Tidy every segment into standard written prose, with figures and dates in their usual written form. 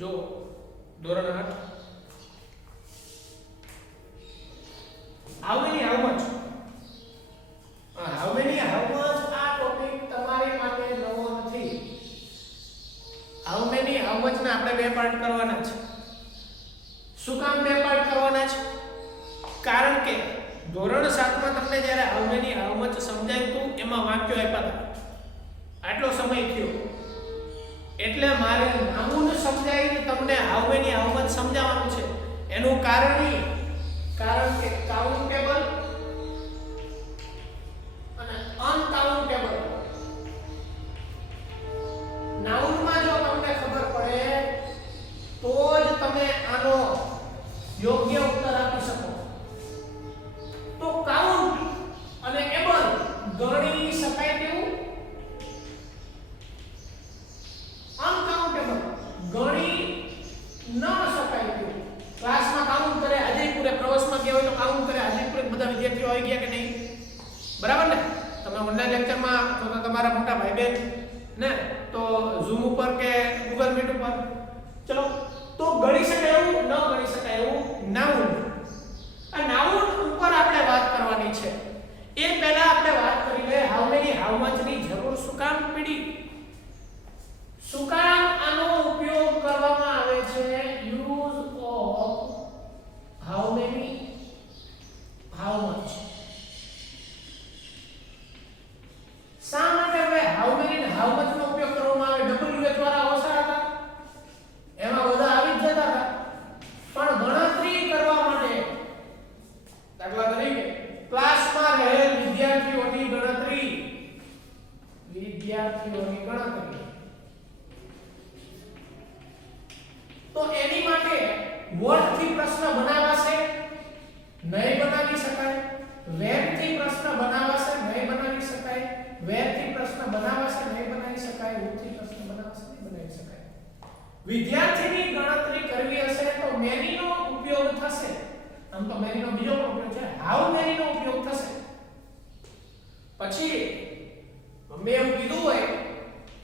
જો ધોરણ 8 how many how much how many how much આ ટોપિક તમારી માટે નવો નથી. હાઉ મેની હાઉ મચ ના આપણે બે પાર્ટ કરવાના છે. શું કામ બે પાર્ટ કરવાના છે? કારણ કે ધોરણ 7 માં તમને જ્યારે હાઉ મેની હાઉ મચ સમજાયું હતું એમાં વાક્યો આપ્યા હતા. આટલો સમય થયો એટલે મારે નામું સમજાવીને તમને હાઉ મેની હાઉ મચ સમજાવવાનું છે. એનું કારણ કે કાઉન્ટેબલ અને અનકાઉન્ટેબલ નાઉનમાં જો તમને ખબર પડે તો જ તમે આનો યોગ્ય ઉત્તર આપી શકો. તો કાઉન્ટ અને એબલ ગણી શકાય તેવું, અનકાઉન્ટેબલ ગણી ન શકાય તેવું. ક્લાસમાં કાઉન્ટ કરે, આદિપુરે પ્રવાસમાં ગયા હોય તો કાઉન્ટ કરે, આદિપુરે બધા વિદ્યાર્થીઓ આવી ગયા કે નહીં? બરાબર ને? તમે ઓનલાઈન લેક્ચરમાં તો તમારા મોટા ભાઈ બહેન ને તો ઝૂમ ઉપર કે ગૂગલ મીટ ઉપર ચલો તો ગણી શકાય એવું, ન ગણી શકાય એવું નાઉન. આ નાઉન ઉપર આપણે વાત કરવાની છે. એ પહેલા આપણે વાત કરી લે હાઉ મેની હાઉ મચ ની જરૂર શું કામ પડી? શું કામ આનો ઉપયોગ કરવામાં આવે છે? Use of how many how much. શા માટે હવે હાઉ મેની ને હાઉ મચ નો ઉપયોગ કરવામાં આવે? WH વાળા ઓછા હતા એમાં બધા આવી જ જતા હતા, પણ ગણતરી કરવા માટે દાખલા તરીકે ક્લાસમાં રહેલ વિદ્યાર્થીઓની ગણતરી તો એની માટે વોટ થી પ્રશ્ન બનાવાશે? નહીં બનાવી શકાય. વેર થી પ્રશ્ન બનાવાશે? નહીં બનાવી શકાય. વેર થી પ્રશ્ન બનાવાશે? નહીં બનાવી શકાય. વુ થી પ્રશ્ન બનાવાશે? નહીં બનાવી શકાય. વિદ્યાર્થીની ગણતરી કરવી હશે તો મેની નો ઉપયોગ થશે. આમ તો મેની નો બીજો પણ ઉપયોગ છે, હાઉ મેની નો ઉપયોગ થશે. પછી મેં એવું કીધું હોય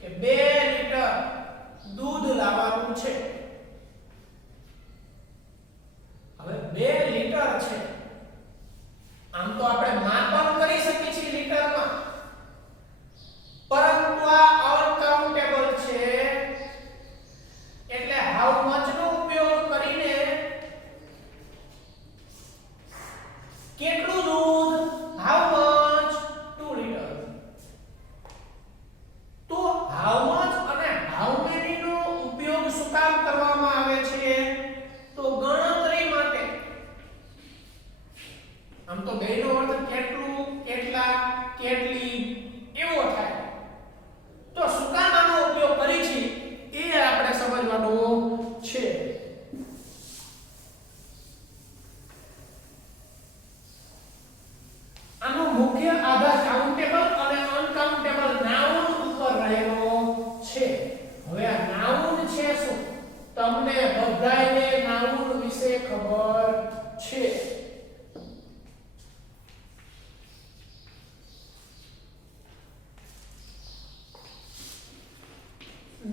કે 2 લીટર દૂધ લાવવાનું છે. હવે 2 લીટર છે, આમ તો આપણે માપન કરી શકીએ છીએ લીટરમાં, પરંતુ આ અનકાઉન્ટેબલ છે એટલે હાઉ મચ નો ઉપયોગ કરીને કેટલું દૂધ, હાઉ મચ, 2 લીટર. તો હાઉ મચ અને હાઉ મેની નો ઉપયોગ શું કામ કરવામાં આવે છે? તો ગણતરી માટે. આમ તો બેનો અર્થ કેટલું, કેટલા, કેટલી એવો થાય. તો શું કામ આનો ઉપયોગ કરી છે એ આપણે સમજવાનું છે. આનો મુખ્ય આધાર કાઉન્ટેબલ અને અનકાઉન્ટેબલ નાઉન ઉપર રહેલો છે. હવે આ નાઉન છે શું? તમને બધાયને નાઉન વિશે ખબર છે.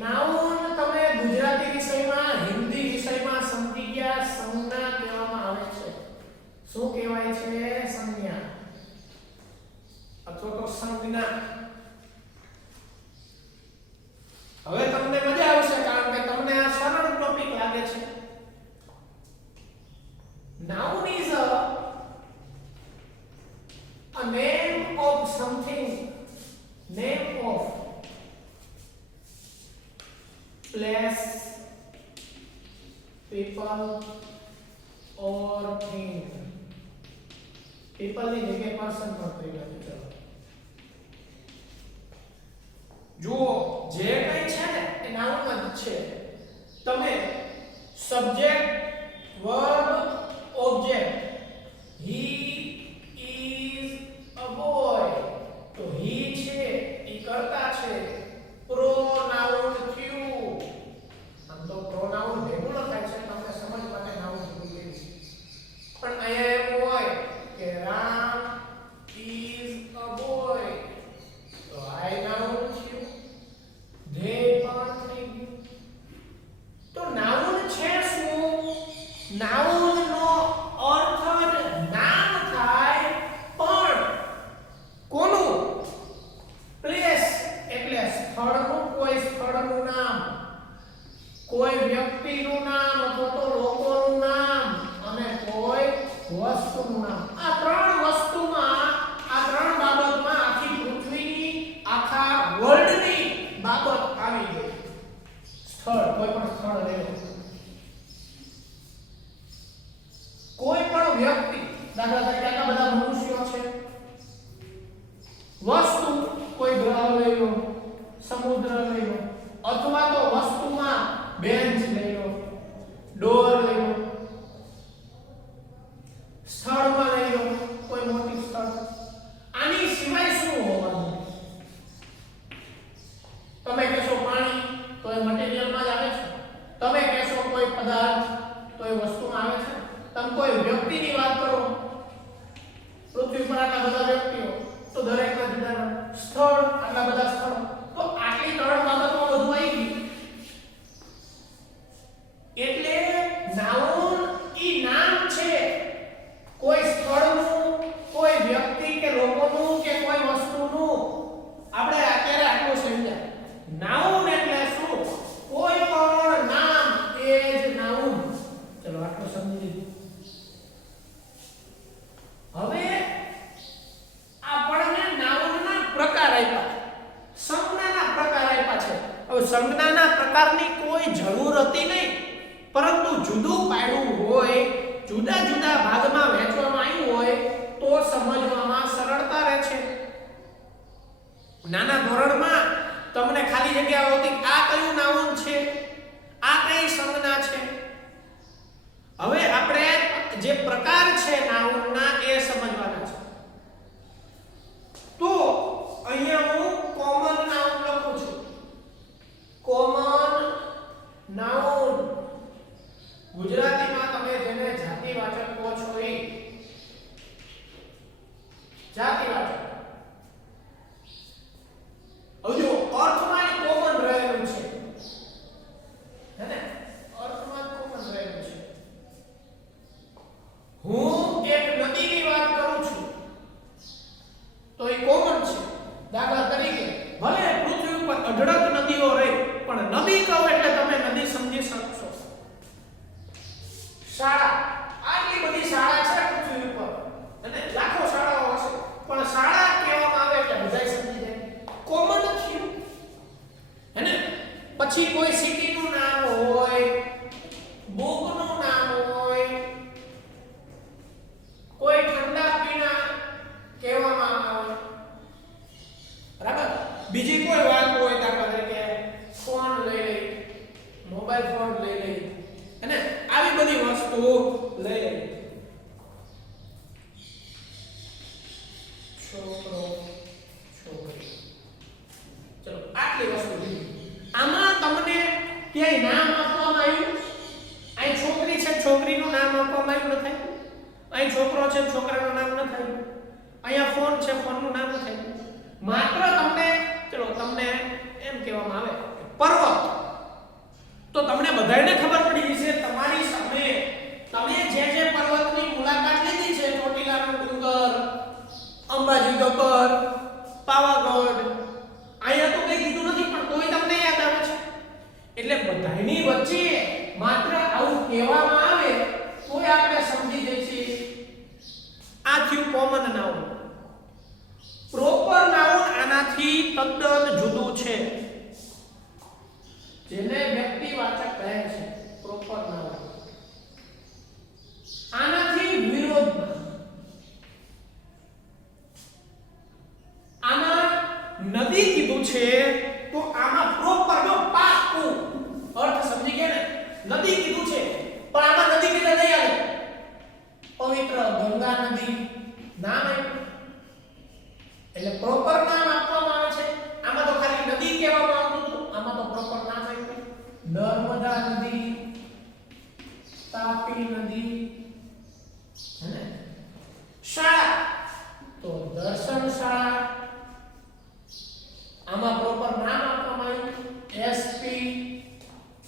નાઉન તમે ગુજરાતી વિષયમાં, હિન્દી વિષયમાં સમજી ગયા. સંજ્ઞા કહેવામાં આવે છે. શું કહેવાય છે? સંજ્ઞા અથવા તો સંજ્ઞા. હવે તમને મજા આવશે કારણ કે તમને આ સરળ ટોપિક લાગે છે. Noun is a name of something, name of place, people or thing. people ની જગ્યાએ પર્સન પણ થઈ ગયું. ચલો જો જે કંઈ છે ને એ નાઉન જ છે. તમે subject, verb, object he is a boy તો he છે એ કર્તા છે. પ્રોનાઉન થયું, આમ તો પ્રોનાઉન ભેગું લખાય છે તમને સમજ માટે નાઉન ભેગું છે, પણ અહીંયા એવું હોય કે રામ is a boy તો I નાઉન થયું. they પણ થઈ ગયું. તો સ્થળ રહ્યો. કોઈ પણ વ્યક્તિ, દાખલા તરીકે આટલા બધા મનુષ્યો છે, વસ્તુ, કોઈ ગ્રહ લઈ લો, સમુદ્ર લઈ લો, અથવા તો વસ્તુમાં બેન્ચ લઈ લો, ડોર લઈ લો, સ્થળમાં લઈ લો, કોઈ મોટી સ્થળ. આની સિવાય શું હોવાનું? તમે કહેશો પાણી, તો એ મટીરીયલમાં જ આવે છે. તમે કહેશો કોઈ પદાર્થ, તો એ વસ્તુમાં આવે છે. તમે કોઈ વ્યક્તિની વાત કરો, પૃથ્વી પર આટલા બધા વ્યક્તિઓ, તો દરેકના જુદા સ્થળ, આટલા બધા સ્થળો, તો આટલી ત્રણ બાબતમાં બધું આવી ગયું. એટલે નાઉન ઈ નામ છે, કોઈ સ્થળનું, કોઈ વ્યક્તિ કે લોકોનું કે કોઈ વસ્તુનું. આપણે અત્યારે આટલું સમજ્યા. નાઉન એટલે શું? કોઈ પણ નામ, એ જ નાઉન. ચલો આટલું સમજી લીધું. હવે આપણને નાઉનના પ્રકાર આપ્યા, સંજ્ઞાના પ્રકાર આપ્યા છે. હવે સંજ્ઞાના પ્રકારની કોઈ જરૂર હતી નહીં, પરંતુ જુદું પાડ્યું હોય, જુદા જુદા ભાગમાં વહેંચવામાં આવ્યું હોય તો સમજવામાં સરળતા રહે છે. નાના ધોરણમાં તમને ખાલી જગ્યા હોતી, આ કયું નાઉન છે, આ કઈ સંજ્ઞા છે. હવે આપણે જે પ્રકાર છે નાઉનના એ સમજવાના છે. તો અહીંયા હું કોમન નાઉન લખું છું. કોમન નાઉન, ગુજરાતીમાં તમે જેને જાતિવાચક કહો છો એ જાતિવાચક. હવે જો અર્થમાં કોમન રહેલું છે, હે ને? અર્થમાં કોમન રહેલું છે. હું એક નદીની વાત કરું છું તો એ કોમન છે. દાખલા તરીકે ભલે પૃથ્વી ઉપર અઢળક નદીઓ રહે, પણ નદી કહો એટલે તમે નદી સમજી શકશો. શાળા, આટલી બધી શાળા છે પૃથ્વી ઉપર અને લાખો શાળાઓ હશે, પણ શાળા કહેવામાં આવે એટલે બધાય સમજી જાય. કોમન થયું, હે ને? પછી કોઈ સિટીનું નામ હોય, બુકનું નામ હોય, કોઈ ઠંડા પીણા કહેવામાં આવે, બરાબર? બીજી કોઈ વાત હોય, દાખલા તરીકે ફોન લઈ લઈ, મોબાઈલ ફોન લઈ લઈ, અને આવી બધી વસ્તુઓ લઈ લઈ. છોકરો, છોકરી, ચલો આટલી વસ્તુ લીધી. આમાં તમને ક્યાંય નામ આપવામાં આવ્યું? અહીં છોકરી છે, છોકરીનું નામ આપવામાં આવ્યું નથી. અહીં છોકરો છે, છોકરાનું નામ ન થાય. અહીંયા ફોન છે, ફોનનું નામ ન થાય. માત્ર તમને, ચલો તમને એમ કહેવામાં આવે પર્વત, તો તમને બધાને ખબર પડી જશે તમારી સામે તમે જે પર્વતની મુલાકાત લીધી છે, ચોટીલાનો ડુંગર, અંબાજી ગબ્બર, પાવાગઢ, અહીંયા તો કઈ કીધું નથી, પણ તોય તમને યાદ આવે છે. એટલે બધાની વચ્ચે માત્ર આવું કહેવામાં આવે તોય આપણે સમજી જઈશું. આ થયું કોમન નાઉન. પ્રોપર નાઉન આનાથી તદ્દન જુદું છે, જેને વ્યક્તિવાચક કહે છે. પ્રોપર નાઉન આનાથી વિરોધમાં. આમાં નદી કીધું છે તો આમાં પ્રોપર નો પાકું અર્થ સમજી ગયા ને? નદી કીધું છે પણ આમાં નદી કીધા નહીં આવે. પવિત્ર ગંગા નદી નામ આપ્યું એટલે પ્રોપર નામ આપવામાં આવે છે. આમાં તો ખાલી નદી કહેવામાં આવતું હતું, આમાં તો પ્રોપર નામ આપ્યું. નર્મદા નદી, તાપી નદી, હે ને? શાળા તો દર્શન શાળા, આમાં પ્રોપર નામ આપવામાં આવ્યું. એસપી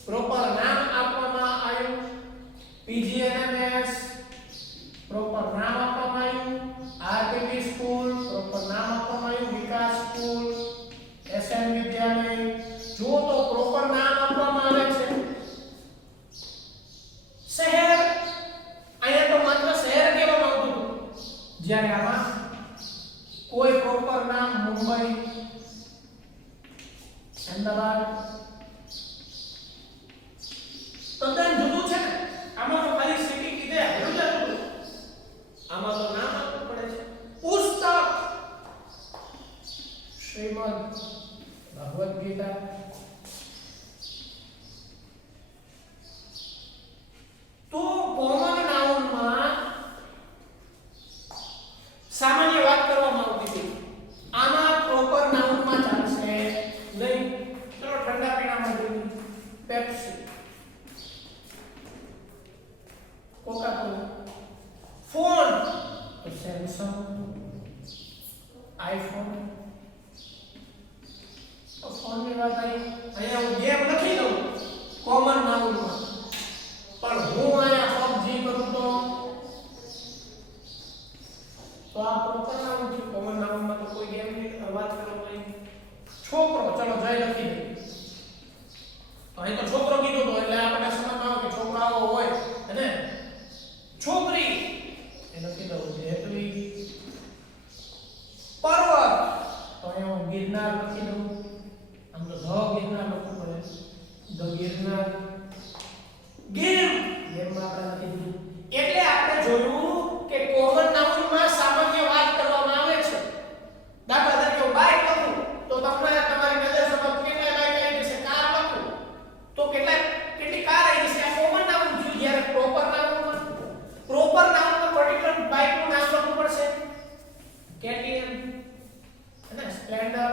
પ્રોપર નામ આપવામાં આવ્યું. પીજીએનએમએસ પ્રોપર નામ આપવામાં આવ્યું. આરપીપી સ્કૂલ પ્રોપર નામ આપવામાં આવ્યું. વિકાસ સ્કૂલ, એસએન વિદ્યાલય. જો તો પ્રોપર નામ આપવામાં આવે છે. શહેર, અહીંયા તો માત્ર શહેર કહેવામાં આવતું હતું, જ્યારે આમાં કોઈ પ્રોપર નામ મુંબઈ, અમદાવાદ, શ્રીમદ ભગવદ ગીતા તો કોમન નાઉન માં સામાન્ય વાત કરવામાં આવતી હતી આમાં પ્રોપર નાઉન માં ચાલશે નહીં ચલો ઠંડા પીણામાં જોઈએ પેપ્સી કોકા કોલા ફોન તો સેમસંગ આઈફોન તો ફોન ની વાત આવી અહીંયા હું ગેમ લખી દઉં કોમન નાઉન માં પણ હું અહીંયા PUBG કરું તો આ પ્રોપર નાઉન છે કોમન નાઉન માં તો કોઈ ગેમ ની વાત કરવાનો નહીં છોકરો ચલો જય લખી દઈએ અહીં તો છોકરો કીધું તો એટલે આપણે સમજમાં આવે કે છોકરાઓ હોય અને છોકરી એ લખી દઉં જેટલી પર્વત તો અહીંયા હું ગિરનાર લખી દઉં આમ તો ગિરનાર લખવું પડે ગિરનાર ગેમ ગેમમાં આપણે લખી દીધું એટલે આપણે જોયું કે કોમન નાઉન માં સામાન્ય વાત કરવામાં આવે છે દાખલા તરીકે બાઇક લખું તો તમને તમારી નજર સમક્ષ કેટલા બાઇક આવી જશે કાર લખું તો કેટલી કાર આવી જશે આ કોમન નાઉન થયું જ્યારે પ્રોપર નાઉનમાં પર્ટિક્યુલર બાઇક નું નામ લખવું પડશે KTM અને સ્પ્લેન્ડર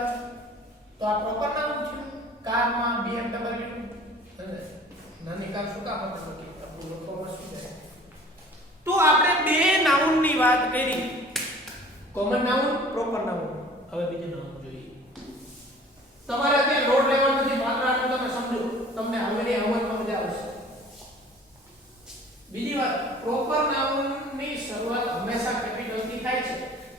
તો આ પ્રોપર નાઉન થયું કારમાં BMW અને નાની કાર શું કામ આપણે લખવામાં શું છે તો આપણે બે નાઉન ની વાત કરી કોમન નાઉન પ્રોપર નાઉન હવે બીજું નાઉન જોઈએ તમારે અત્યારે લોડ લેવાનું નથી માત્ર આટલું તમે સમજો તમને આગળ આવવામાં મજા આવશે બીજી વાત પ્રોપર નાઉન ની શરૂઆત હંમેશા કેપિટલ થી થાય છે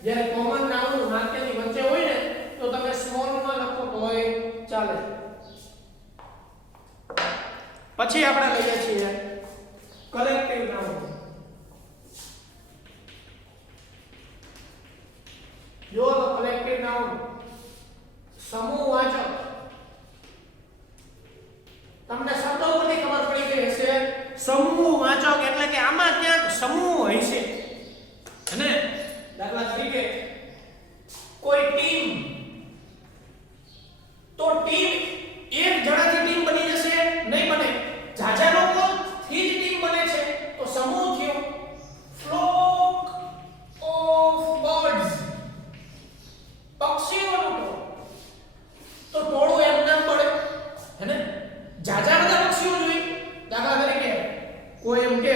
જ્યારે કોમન નાઉન વાક્યની વચ્ચે હોય ને તો તમે સ્મોલ માં લખો તોય ચાલે પછી આપણે લઈએ છીએ કલેક્ટિવ નાઉન જો તો કલેક્ટિવ નાઉન સમૂહવાચક તમને શબ્દો પરથી ખબર પડી ગઈ હશે સમૂહવાચક એટલે કે આમાં ક્યાંક સમૂહ હશે અને દાખલા તરીકે કોઈ ટીમ તો ટીમ એક જણાથી ટીમ બની જશે નહીં બને જાજા લોકો થી જ ટીમ બને છે તો સમૂહ થયો ફ્લોક ઓફ બર્ડ્સ પક્ષીઓનું તો ટોળું એમ નામ પડે હે ને જાજા બધા પક્ષીઓ જોઈ દાખલા તરીકે કોઈ એમ કે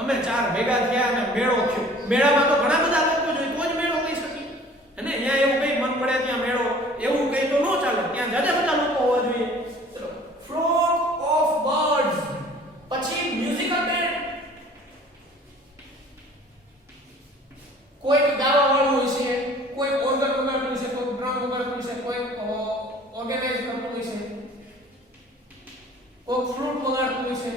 અમે ચાર ભેગા થયા અને મેળો થયો મેળામાં તો ઘણા બધા લોકો જોઈ તો જ મેળો કહી શકી અને અહીંયા એવું કઈ મન પડે ત્યાં મેળો એવું કઈ તો ન ચાલે ત્યાં જાજા બધા લોકો હોવા જોઈએ ચલો ફ્લોક ઓફ બર્ડ્સ પછી મ્યુઝિકલ બેન્ડ કોઈ ગાવા વાળું હોય છે કોઈ ઓર્ગન વગાડતું હોય છે કોઈ ડ્રમ વગાડતું હોય છે કોઈ ઓર્ગેનાઇઝ કરતું હોય છે કોઈ ફ્લૂટ વગાડતું હોય છે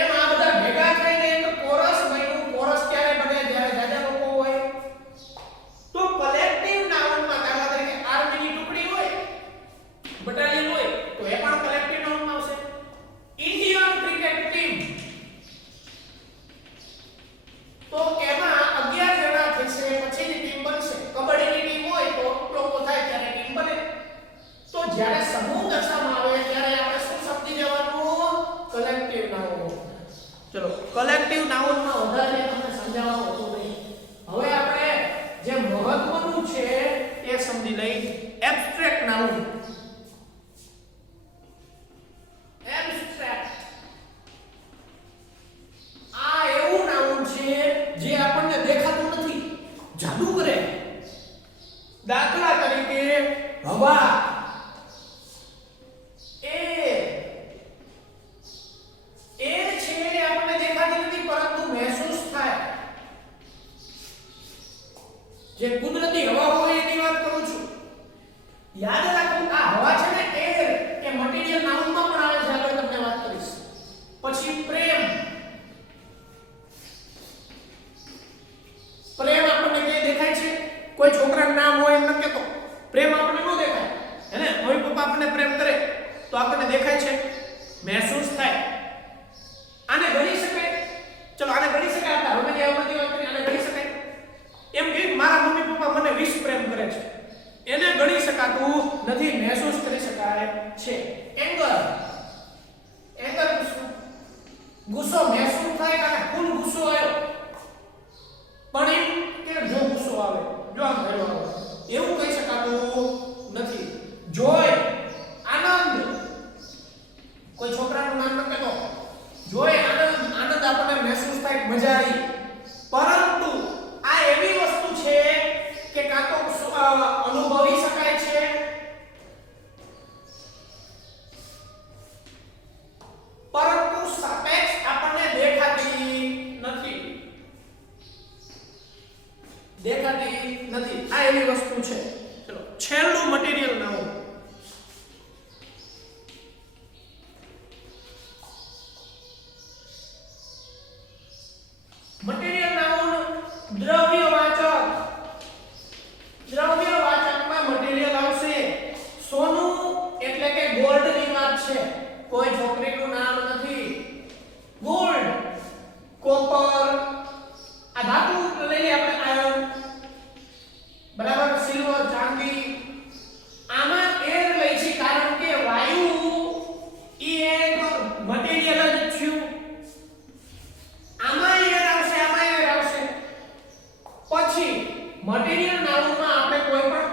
એમ આ બધા ભેગા થઈને એક કોરસ બન્યું કોરસ ક્યારે બને જ્યારે જાજા લોકો હોય તો કલેક્ટિવ નાઉનમાં દાખલા તરીકે આર્મીની ટુકડી હોય બટાલિયન હોય તો એ પણ કલેક્ટિવ નાઉનમાં આવશે ઇન્ડિયન ક્રિકેટ ટીમ તો એમાં 11 જણા થશે પછીની ટીમ બનશે કબડ્ડીની ટીમ હોય તો લોકો થાય ત્યારે ટીમ બને તો જ્યારે સમૂહ દર્શાવવામાં આવે ત્યારે આપણે શું સમજી જવાનું કલેક્ટિવ નાઉન ચલો કલેક્ટિવ નાઉનમાં વધારે તમને સમજાવવાનું હોતું નહીં હવે આપણે જે મહત્વનું છે એ સમજી લઈ એબ્સ્ટ્રેક્ટ નાઉન એબ્સ્ટ્રેક્ટ આ એવું નાઉન છે જે આપણને દેખાતું નથી જાદુ કરે દાખલા તરીકે હવા છે આપણને દેખાતી નથી પરંતુ મહેસૂસ થાય જે કુદરતી હવા હોય એની વાત કરું છું યાદ રાખો આ હવા છે ને એર એ મટીરીયલ નાઉનમાં પણ આવે છે આગળ તમને વાત કરીશ પછી પ્રેમ આપણને ક્યાં દેખાય છે કોઈ છોકરાનું નામ હોય એમ ન કહેતો પ્રેમ આપણને ન દેખાય હે ને મમ્મી પપ્પા આપણને પ્રેમ કરે તો આપણને દેખાય છે મહેસૂસ થાય આને ગણી શકાય ચલો આને ગણી શકાય આપણે હવે જે બધી વાત કરી આને ગણી શકાય એમ કે મારા મમ્મી પપ્પા મને 20 પ્રેમ કરે છે એને ગણી શકાતું શકાય છે. એંગલ શું? ગુસ્સો મહેસૂસ થાય અને ફૂલ ગુસ્સો આવ્યો પણ એમ કે જો ગુસ્સો આવે જો આમ થયો આવે એવું કહી શકાતું નથી. જોય આનંદ, કોઈ છોકરાનું નામ ન કહેતો, જોય આનંદ આપણને મહેસૂસ થાય, મજા આવી. પરંતુ આ એવી વસ્તુ છે કે કાં તો અનુભવી શકાય છે પરંતુ સાપેક્ષ આપણને દેખાતી નથી. આ એવી વસ્તુ છે. ચલો છેલ્લું મટીરીયલ નામ. મટીરીયલ નાઉન દ્રવ્યવાચક. દ્રવ્યવાચકમાં મટીરીયલ આવશે સોનું એટલે કે ગોલ્ડ ની વાત છે, કોઈ છોકરીનું નામ નથી. ગોલ્ડ, કોપર, આ ધાતુ લઈએ આપણે આયર્ન, બરાબર, સિલ્વર, ચાંદી. આમાં એર લઈ છે કારણ કે વાયુ એ એક મટીરીયલ જ છે. આમાં એર આવશે. પછી મટીરીયલ નાઉનમાં આપણે કોઈ પણ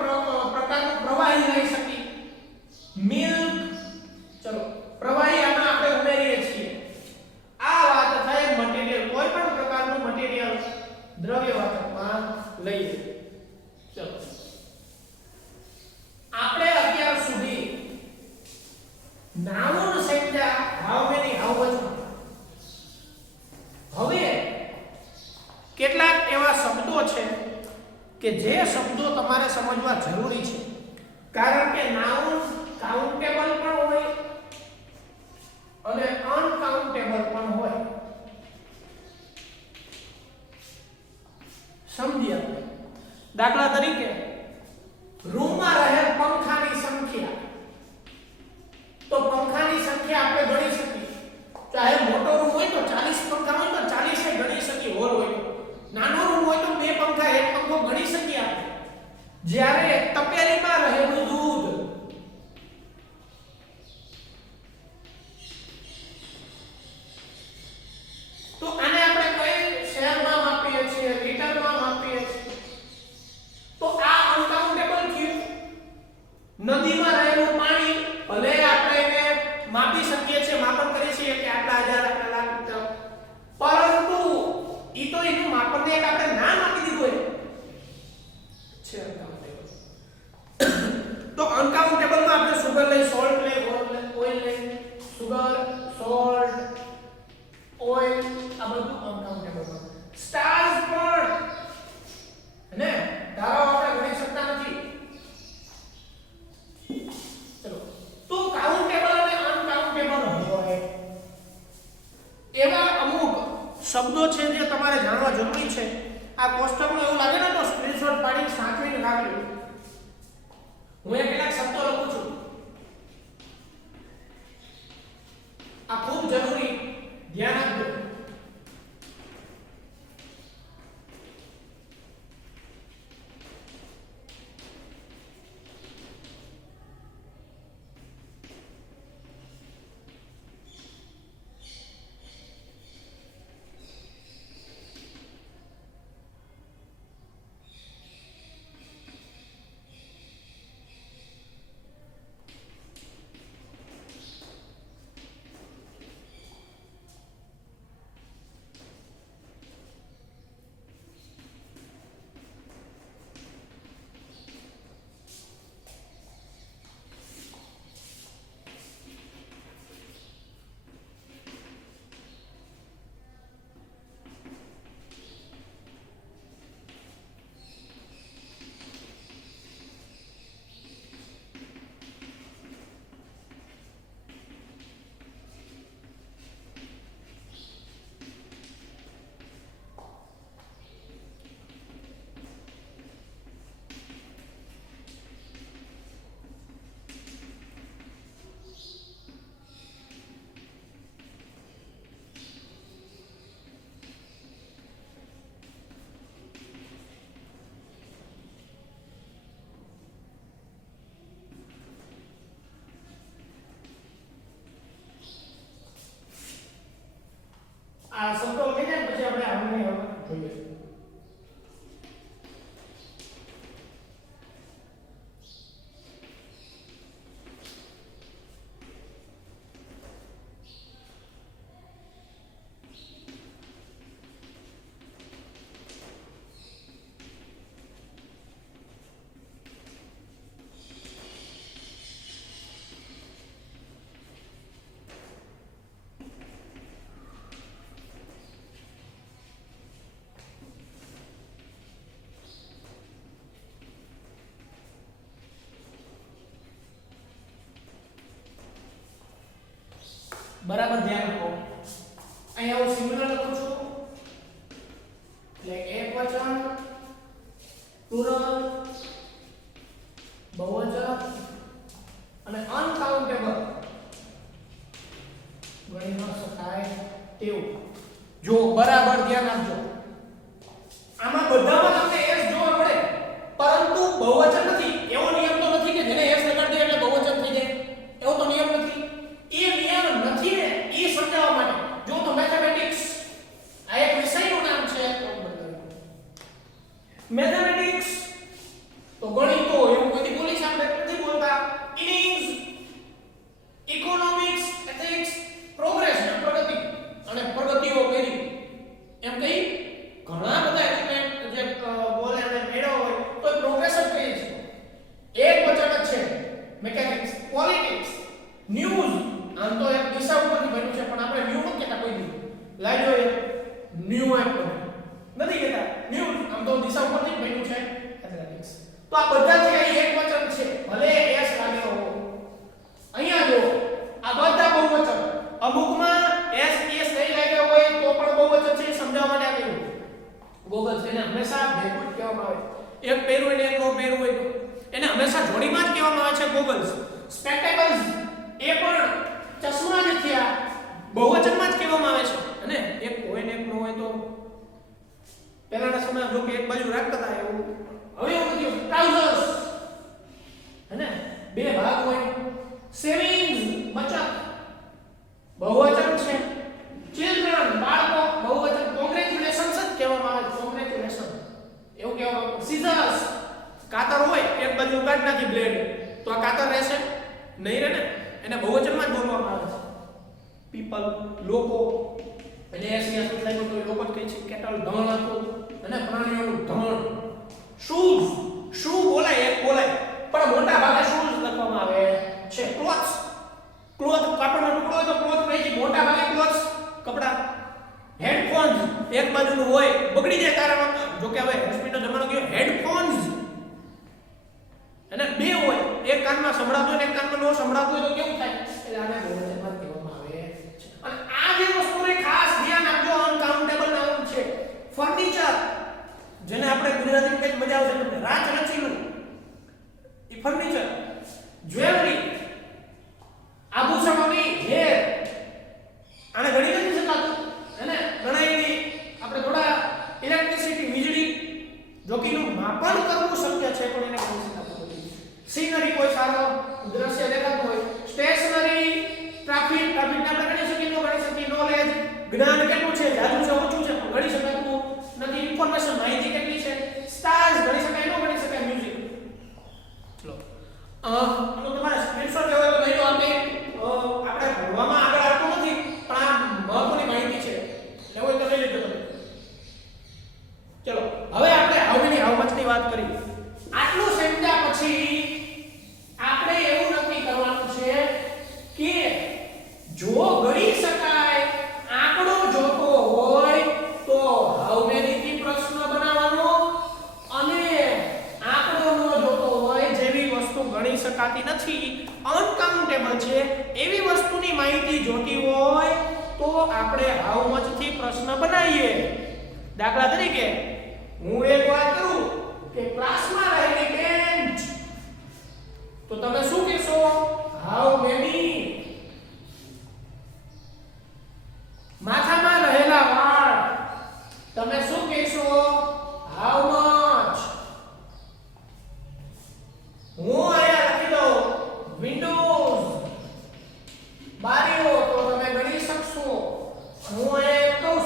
પ્રકારનું પ્રવાહી લઈ શકીએ. મિલ્ક, ચલો પ્રવાહી આમાં આપણે ઉમેરીએ છીએ. આ વાત થાય મટીરીયલ, કોઈ પણ પ્રકારનું મટીરીયલ દ્રવ્યવાચકમાં લઈએ. ચલો આપણે અત્યાર સુધી નાઉન સંખ્યા હાઉ મેની હાઉ મચ. હવે કેટલાક એવા શબ્દો છે કે જે શબ્દો તમારે સમજવા જરૂરી છે, કારણ કે નાઉન કાઉન્ટેબલ પણ હોય અને અનકાઉન્ટેબલ પણ હોય. સમજી આપણે. દાખલા તરીકે રૂમમાં રહેલ પંખાની સંખ્યા, તો પંખાની સંખ્યા આપણે ગણી શકીએ. ચાહે મોટો રૂમ હોય તો 40 પંખા હોય તો 40 એ ગણી શકીએ. હોલ હોય તો નાનો રૂમ હોય તો 2 પંખા, 1 પંખો ગણી શકીએ આપણે. જ્યારે તપેલીમાં રહેલું દૂધ, તો આને આપણે કઈ શેરમાં માપીએ છીએ? લીટરમાં માપીએ છીએ. તો આ અનકાઉન્ટેબલ થયું. નદીમાં રહેલું પાણી ભલે આપણે એને માપી શકીએ છીએ, માપન કરી છીએ કે આટલા હજાર, આટલા લાખ લીટર, પરંતુ ઈ તો એનું માપનને એક આપણે નામ આપી દીધું છે અનકાઉન્ટેબલ. તો અનકાઉન્ટેબલમાં આપણે સુગર લઈ, સોલ્ટ લઈ, ઓઇલ લઈ, સુગર, સોલ્ટ, ઓઇલ, આ બધું અનકાઉન્ટેબલ. સ્ટાર્સ પણ ને ધારાઓ આપણે ગણી શકતા નથી. ચલો તો કાઉન્ટેબલ અને અનકાઉન્ટેબલ હોય એવા અમુક શબ્દો છે જે તમારે જાણવા જરૂરી છે. આ કોષ્ટકમાં એવું લાગે ને તો સ્ક્રીનશોટ પાડીને સાચવીને રાખજો. હું એક કેટલાક શબ્દો લખું છું. આ ખૂબ જરૂરી, ધ્યાન આપજો. આ સમતોલ થઈ જાય પછી આપણે આમને જોઈએ. બરાબર ધ્યાન રાખો. અહીંયા હું સિંગ્યુલર લખું છું એટલે એકવચન, પ્લુરલ, બહુવચન અને અનકાઉન્ટેબલ ગણી ન શકાય તેવું. જો બરાબર ધ્યાન આપજો. આમાં બધામાં તમને એસ જોવા મળે પરંતુ બહુવચન નથી. એવો નિયમ તો નથી કે જેને એસ લગાડી દે એટલે બહુવચન થઈ જાય. એવો તો નિયમ નથી. એ નિયમ નથી ને એ સમજાવવા માટે જો તો મેથેમેટિક્સ આ એક વિષયનું નામ છે. મેથેમેટિક્સ તો ગણિતો એવું બધી બોલી છે આપણે નથી બોલતા. ઇનિંગ્સ, ઇકોનોમિક્સ, એથિક્સ, પ્રોગ્રેસ અને પ્રગતિ અને પ્રગતિઓ કરી એમ કઈ ઘણા બધા એલિમેન્ટ જે બોલે અને મેળવો હોય તો પ્રોગ્રેસ જ કહીએ છીએ. એક વચન જ છે મેકેનિક્સ, પોલિટિક્સ, ન્યૂઝ. આમ તો એક દિશા ઉપરથી બન્યું છે પણ આપણે ન્યૂ નથી કહેતા કોઈ દી. લાઈજો એ ન્યૂ એપ નથી કહેતા ન્યૂ. આમ તો દિશા ઉપરથી બન્યું છે એથલેટિક્સ. તો આ બધા છે એક વચન છે ભલે એસ લાગેલો હોય. અહીંયા જો આ બધા બહુવચન અમુકમાં એસ એસ નહીં લાગ્યો હોય તો પણ બહુવચન છે સમજાવવા માટે આપ્યું. ગોગલ્સ એને હંમેશા ભેગું જ કહેવામાં આવે. એક પહેરું હોય ને એક નો પહેરું હોય તો એને હંમેશા જોડીમાં જ કહેવામાં આવે છે ગોગલ્સ. સ્પેક્ટેકલ્સ એ પણ ચશ્મા જ થયા બહુવચનમાં જ કહેવામાં આવે છે. અને એક હોય ને એક ન હોય તો પહેલાના સમયમાં જો કે એક બાજુ રાખતા હતા એવું. હવે એવું નથી. ટ્રાઉઝર્સ હે બે ભાગ હોય. સેવિંગ્સ બચત બહુવચન છે. ચિલ્ડ્રન બાળકો બહુવચન. કોંગ્રેચ્યુલેશન્સ જ કહેવામાં આવે. કોંગ્રેચ્યુલેશન એવું કહેવામાં આવે. સીઝર્સ કાતર હોય એક બાજુ કાઢી નાખી બ્લેડ તો આ કાતર રહેશે નહીં રહે ને. એને બહુવચનમાં જ બોલવામાં આવે છે. પીપલ લોકો અને એસિયા સુધલાઈ તો લોકો જ કહે છે. કેટલ ધણ હતું અને પ્રાણીઓનું ધણ. શૂઝ શૂ બોલાય એક બોલાય પણ મોટા ભાગે શૂઝ લખવામાં આવે છે. ક્લોથ્સ ક્લોથ કાપડનો ટુકડો હોય તો ક્લોથ કહે છે. મોટા ભાગે ક્લોથ્સ કપડા. હેડફોન્સ એક બાજુનું હોય બગડી જાય કારણ જો કે હવે હોસ્પિટલ જમાનો ગયો. હેડફોન્સ અને બે હોય એક કાનમાં સંભળાતું હોય ને એક કાનમાં ન સંભળાતું હોય તો કેવું થાય? એટલે આને બહુવચનમાં કહેવામાં આવે છે. અને આ જે વસ્તુને ખાસ ધ્યાન આપજો. અનકાઉન્ટેબલ નાઉન છે. ફર્નિચર જેને આપણે ગુજરાતીમાં કઈ મજા આવશે તમને રાચ રચીલું એ ફર્નિચર. જ્વેલરી આભૂષણોની હેર આને ગણી નથી શકાતું અને ગણાયની આપણે થોડા ઇલેક્ટ્રિસિટી વીજળી જોકીનું માપન કરવું શક્ય છે પણ એને ગણી શકાતું નથી. સીનરી કોઈ સારો દ્રશ્ય દેખાતું હોય. સ્ટેશનરી ટ્રાફિક ટ્રાફિકને આપણે ગણી શકીએ ન ગણી શકીએ. નોલેજ જ્ઞાન કેટલું છે જાજુ છે ઓછું છે ગણી શકાતું નથી. ઇન્ફોર્મેશન માહિતી કેટલી છે. સ્ટાર્સ ગણી શકાય ન ગણી શકાય. મ્યુઝિક ચલો તો તમારે સ્ક્રીનશોટ લેવો તો લઈ લો. આપણે ભણવામાં આગળ આવતું નથી પણ આ મહત્વની માહિતી છે. લેવો તો લઈ લેજો તમે. ચલો હવે આપણે હાઉની હાઉમચની વાત કરી. આટલું સમજ્યા પછી આપણે એવું નક્કી કરવાનું છે કે જો ગણી શકાય આંકડો જોતો હોય તો હાઉ મેની થી પ્રશ્ન બનાવવાનો અને આંકડો ન જોતો હોય જેવી વસ્તુ ગણી શકાતી નથી અનકાઉન્ટેબલ છે એવી વસ્તુની માહિતી જોતી હોય તો આપણે હાઉ મચ થી પ્રશ્ન બનાવીએ. દાખલા તરીકે હું એક વાત કરું કે ક્લાસમાં રહેલી બેન્ચ તો તમે શું કહેશો? How many. માથામાં રહેલા વાળ તમે શું કહેશો? How much. હું અહીંયા લખી દઉં વિન્ડોઝ બારીઓ તો તમે ગણી શકશો. હું અહીંયા કહું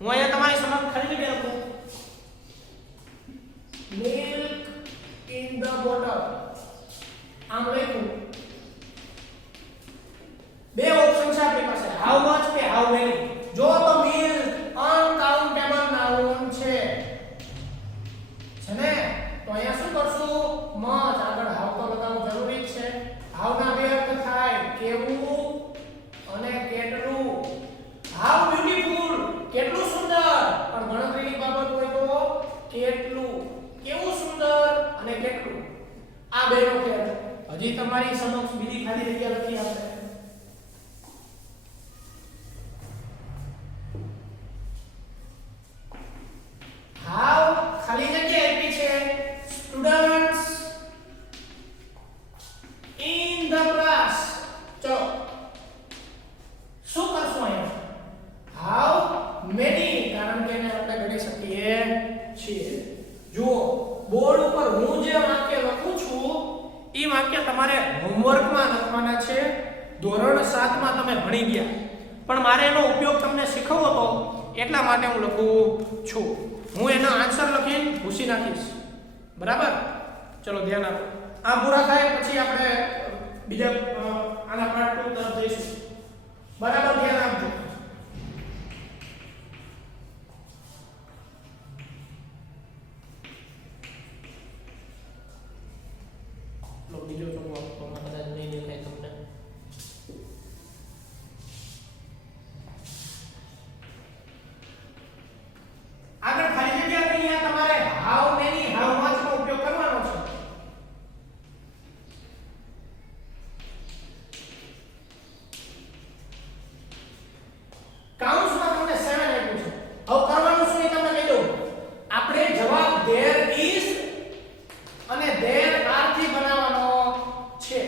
હું અહીંયા તમારી સમક્ષ ખાલી જગ્યા લખું milk in the bottle આમ લખ્યું બે ઓપ્શન છે આપણી પાસે how much કે how many જો તો milk અનકાઉન્ટેબલ નાઉન છે ને તો અહીંયા શું કરશું મચ આગળ હાવ તો લગાવવું જરૂરી છે હાવ ના બે અર્થ થાય કેવું અને કેટલું હાવ બ્યુટીફુલ કેટલું સુંદર પણ ગણતરીની બાબત હોય તો કેટલું કેવું સુંદર અને કેટલું આ બેનો ફેર હજી તમારી સમક્ષ બીજી ખાલી જગ્યા લખી આપણે હાવ ખાલી જગ્યા આપી છે સ્ટુડન્ટ્સ in the class ચલો શું કરશું અહીંયા how many કારણ કે એને આપણે ગણી શકીએ છીએ જુઓ બોર્ડ ઉપર હું જે વાક્ય લખું છું એ વાક્ય તમારે હોમવર્કમાં લખવાના છે ધોરણ 7 માં તમે ભણી ગયા પણ મારે એનો ઉપયોગ તમને શીખવવો હતો એટલા માટે હું લખું છું હું એનો આન્સર લખીને ભૂસી નાખીશ બરાબર ચલો ધ્યાન આપો આ પૂરા થાય પછી આપણે બીજા આના પાર્ટ 2 તરફ જઈશું બરાબર ધ્યાન આપજો લો બીજો ચોકો આપો કદાચ નહીં દેખાય તમને આગળ ખાલી જગ્યા અહીંયા તમારે how many how much નો ઉપયોગ કરવાનો છે કાઉન્સમાં તમને 7 આપ્યું છે હવે કરવાનું શું એ તમને કહી દઉં આપણે જવાબ there is અને there are થી બનાવવાનો છે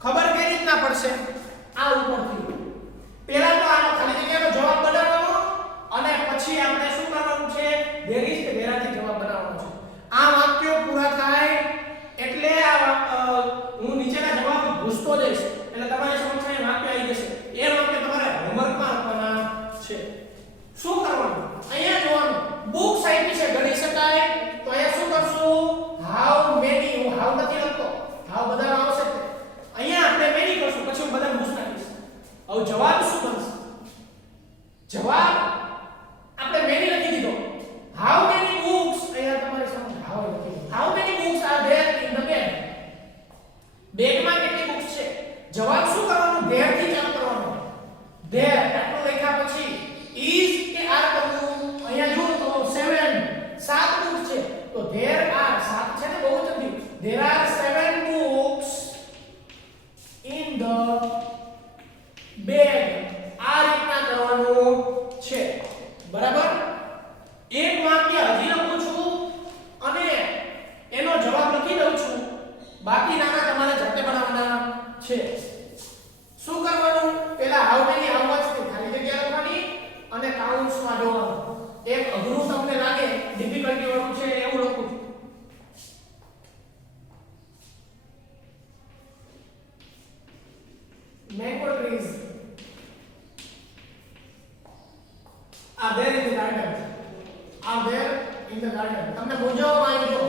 ખબર કઈ રીતના પડશે આ ઉપરથી પહેલા તો આનો ખાલી જગ્યાનો જવાબ બનાવવાનો અને પછી આપણે શું કરવાનું છે there is કે there are થી જવાબ બનાવવાનો છે આ વાક્યો પૂરા થાય એટલે હું નીચેના જવાબ ભૂસતો જઈશ એટલે તમારી સમક્ષ એ વાક્ય આવી જશે એ વાક્ય તમારે હોમવર્કમાં આપવાના છે શું કરવાનું અહીંયા જોવાનું બુક્સ આપી છે ગણી શકાય તો અહીંયા શું કરશું how many હું how નથી લખતો how બધા આવશે અહીંયા આપણે many કરશું પછી હું બધા ભૂસ નાખીશ હવે જવાબ શું બનશે જવાબ આપણે many લખી દીધો how many books અહીંયા તમારે સમજ how લખી દીધો how many books are there in the bag બેગમાં કેટલી બુક્સ છે જવાબ શું કરવાનું there થી ચાલુ કરવાનું there આટલું લખ્યા પછી is કે are કરવું અહીંયા જો તો 7 બુક્સ છે તો there are 7 છે ને બહુવચન there are 7 books in the bag આ રીતના કરવાનું છે બરાબર એક વાક્ય હજી લખું છું અને એનો જવાબ લખી દઉં છું બાકીના તમારે જાતે બનાવવાના છે શું કરવાનું પહેલા how many how much ની ખાલી જગ્યા લખવાની અને કાઉન્ટ્સમાં જોવાનું એક અઘરું તમને લાગે ડિફિકલ્ટી વાળું છે એવું લખું છું mango trees are there in the garden તમને મૂંઝવવામાં આવી ગયો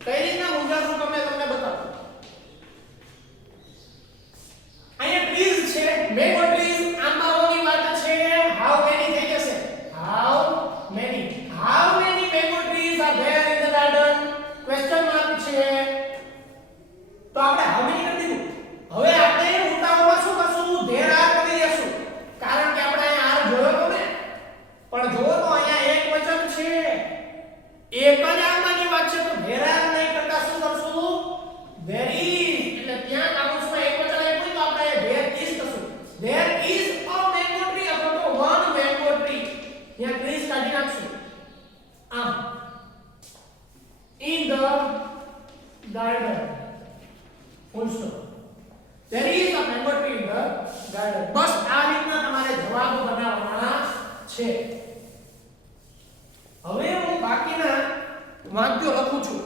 કઈ રીતના મૂંઝાશું તમને બતાવું અહીંયા ટ્રીઝ છે મેંગો ટ્રીઝ આંબાઓની વાત છે how many થઈ જશે how many mango trees are there in the garden question mark છે તો આપણે how many કરી દીધું હવે આપણે ઉતાવળમાં શું કરશું there are કરી દેશું કારણ કે આપણે અહીંયા r જોયો તો ને પણ જો તો અહીંયા એક વચન છે એક જ આંબાની વાત છે તો there are નહીં કરતા શું કરશું there is એટલે ત્યાં કાઉન્સમાં એક વચન આપ્યું તો આપણે there is કરશું there is a mango tree અથવા તો one mango tree ત્યાં trees કાઢી નાખશું આમ in the garden full stop there is a mango tree in the garden બસ આ રીતના તમારે જવાબ બનાવવાના છે હવે હું બાકીના વાક્યો લખું છું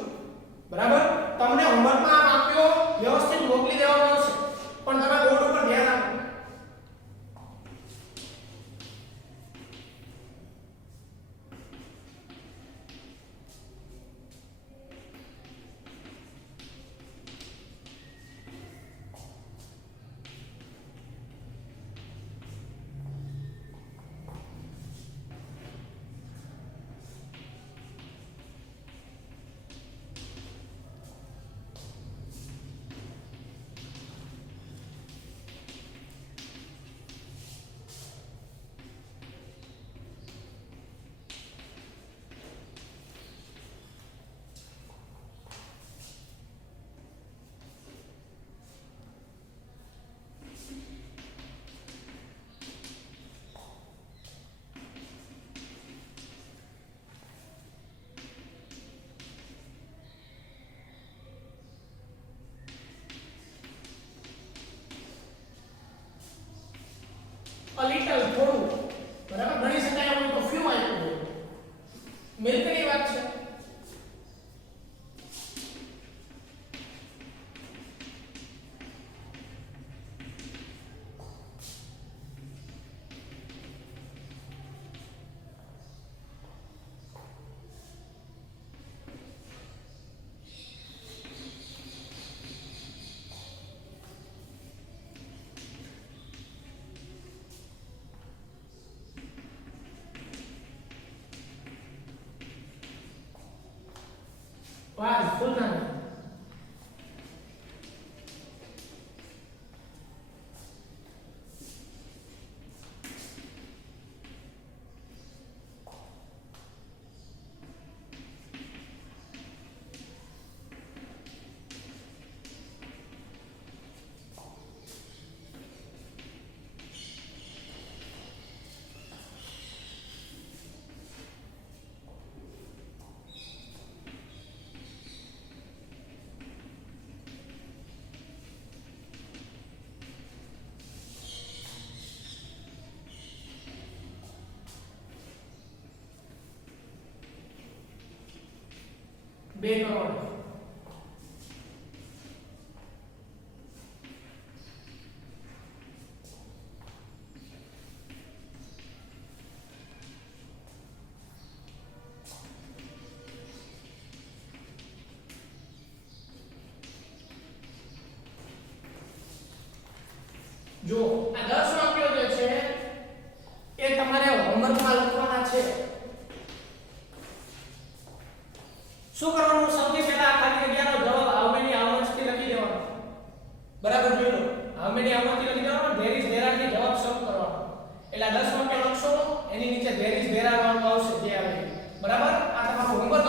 બરાબર તમને હોમવર્કમાં આ વાક્યો વ્યવસ્થિત મોકલી દેવામાં આવશે પણ તમે બોર્ડ ઉપર ધ્યાન આપો a little થોડું બરાબર ગણી શકાય એવું તો few આપ્યું હોય મિલ્ક ની વાત છે was full નામ બે કરોડ જો આ 10 વાક્યો જે છે એ તમારે હોમવર્કમાં લખવાના છે શું કરવાનું સૌથી પહેલા ખાલી જગ્યાનો જવાબ how many how much થી લખી દેવાનો બરાબર જોઈ લો how many how much થી લખી દેવાનો there is there are થી જવાબ શરૂ કરવાનો એટલે 10 વાક્ય લખશો એની નીચે there is there are વાળું આવશે જે આવે બરાબર આ તમારું હોમવર્ક